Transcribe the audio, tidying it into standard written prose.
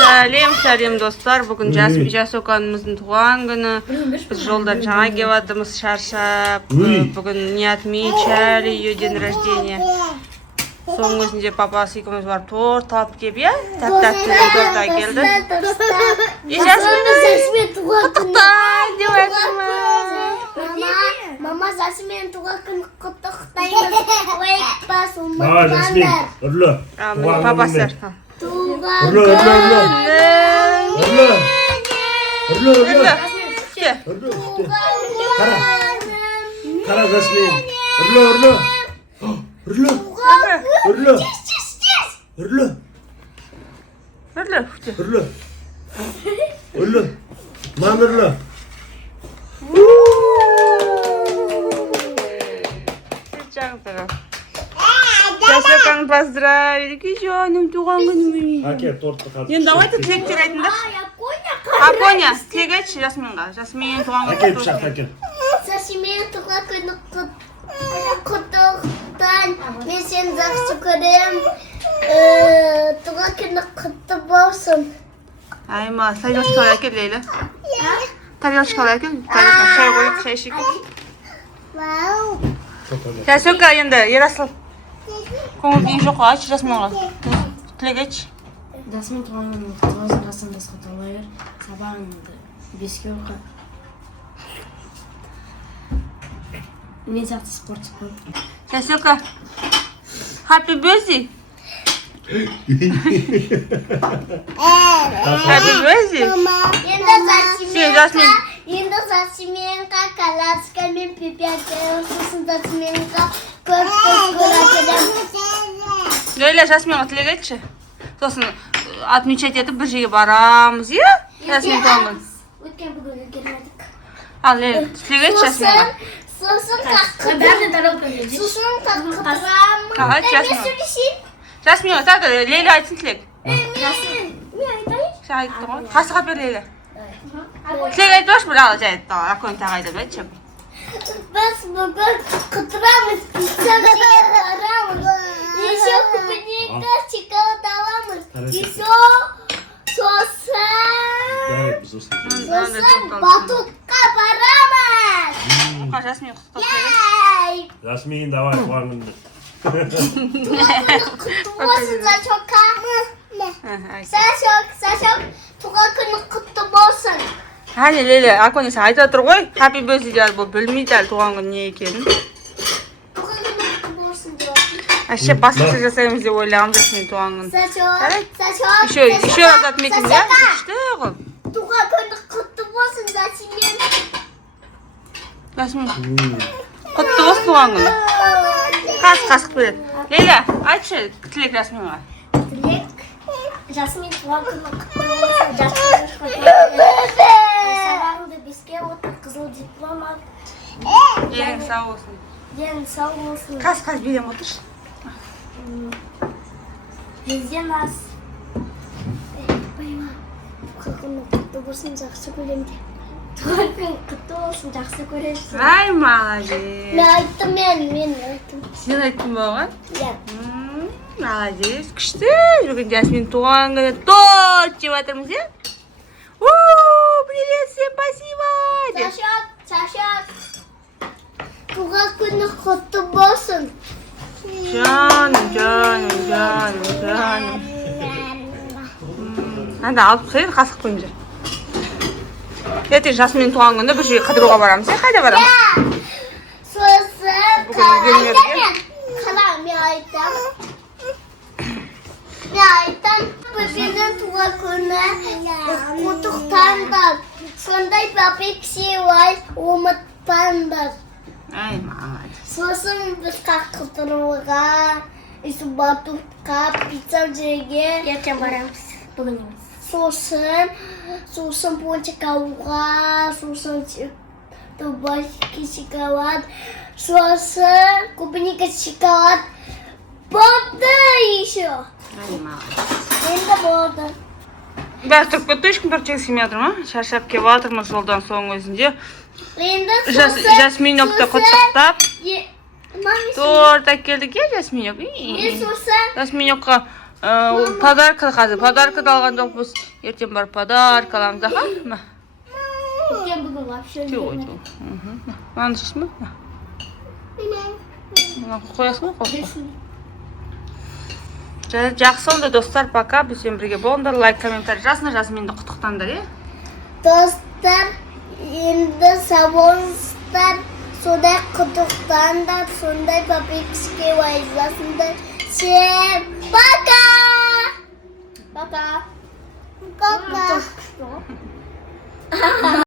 Сәлем достар. Бүгін Жасоканымыздың туған күні. Біз жолдан жаңа келіп жатырмыз, шаршап. Бүгін не отмечали ее день рождения. Соның өзінде папасы екеуміз барып торт алып келіп, тәп-тәтті торт әкелді. Жасмин құттықтай деп жатырмыз. Мама, Жасмин туған күні құттықтаймыз. Жасмин, үрлі. Папасы. Үрлі. Қара Жасмин. Үрлі. Мам үрлі. Жасоканы поздравили. Жаным, туған күнің. Әке, тортты қазір. Енді давайте тілектер айтыңдар. Апоня, тілек айтшы Жасминға. Жасмин туған күні. Әке, пышақты әке. Жасмин туған күні құттықтан. Мен сені жақсы көрем. Туған күні құтты болсын. Айма, тарелочкалар әкел, Лейла. Тарелочкалар әкел. Шай қойып, шай ішіп. Жасока, енді Ерасыл. Көңіл күйің жоқ қой, айтшы Жасминға. Тілек айтшы. Жасмин туған күнің құтты болсын, жасыңдасқа толай бер. Сабағыңды беске оқы. Мен сияқты спортшы бол. Жасока, happy birthday. Happy birthday. Енді Жасминға коляска мен пипиәкелем, сосын Жасминға көп көрәкелем. Лейла, Жасминға тілек айтшы. Сосын отмечать етіп бір жерге барамыз, Жасмин туған күні. Өткен бүгін үлгермедік. Ал, Лейла, тілек айтшы Жасминға. Сосын қаққырамыз. Жасминға, тағы Лейла айтсын тілек. Мен айтайын. Қасыға бер Лейла. Тілек айтпаш бір алы жай айтты. Акон тағы айтып айтшы. Біз бүгін қыдырамыз, пицца жеуге барамыз. Еще клубника, шоколад аламыз. Еще сосын батутқа барамыз. Жасмин құттықтап Жасмин, давай, туған күнді. Құтты болсын, Сашока. Сашок, туған күні құтты болсын. Әне Лейла, Акон есе айтып отыр ғой. Happy birthday деп бұл білмейді әлі туған күні не екенін. Туған күні құтты болсын деп. Әше басқаша жасаймыз деп ойлағам Жасмин туған күні. Сашок. Еще раз отметим, да? Күшті ғой. Туған күні құтты болсын, Жасмин. Жасмин, құтты болсын туған күні. Қасық береді. Лейла, айтшы тілек Жасминға. Тілек. Жасмин туған күні құтты болсын. Сабағыңды беске отыр, қызыл диплом ал. Денің сау болсын. Денің сау болсын. Қас берем отыршы. Бізден аз. Туған күні құтты болсын, жақсы көремде. Туған күні құтты болсын, жақсы көремсің. Ай, молодец. Мен айттым, мен айттым. Сен айттың болған? Иә. Молодец, күшті. Бүгін Жасмин туған күні торт жеп жатырмыз, привет, всем спасибо. Сашок. Туған күні құтты болсын. Жаным. Әнді алып қойын, қасық қойын жер. Ертең Жасмин туған күні бір жерге қыдыруға барамыз, қайда барамыз? Сосын мен айтам, біздің туған күні құттықтаңдар. Сондай папекси ой, ұмытпаңдар. Ай, молодец. Сосын біз қақтыруға, батутқа, пицца жеуге ертең барамыз. Бүгін емес. Сосын пончик алуға, сосын табаски шоколад, сосын клубника шоколад. Болды еще. Ай, молодец. Енді болды. Бәрі тұрып кетті, ешкім торт жегісі келмей жатыр ма? Шаршап келіп жатырмыз жолдан соң өзінде. Жасминокты құттықтап торт әкелдік, Жасминок. Жасминокқа Подарка қазір. Подарка да алған жоқпыз. Ертең барып подарка аламыз, аха? Ма. Ертең бүгін вообще Жоқ. Мынаны шешме? Мына қоясың ба? Қой. Жақсы онда достар, пока. Бізбен бірге болыңдар. Лайк, комментарий жазыңдар, менді құттықтаңдар, е? Dostlar, енді sağ olsunlar. Sonday құттықтаңдар, sonday подписчики вайзласыңдар. Всем пока! Пока! Пока!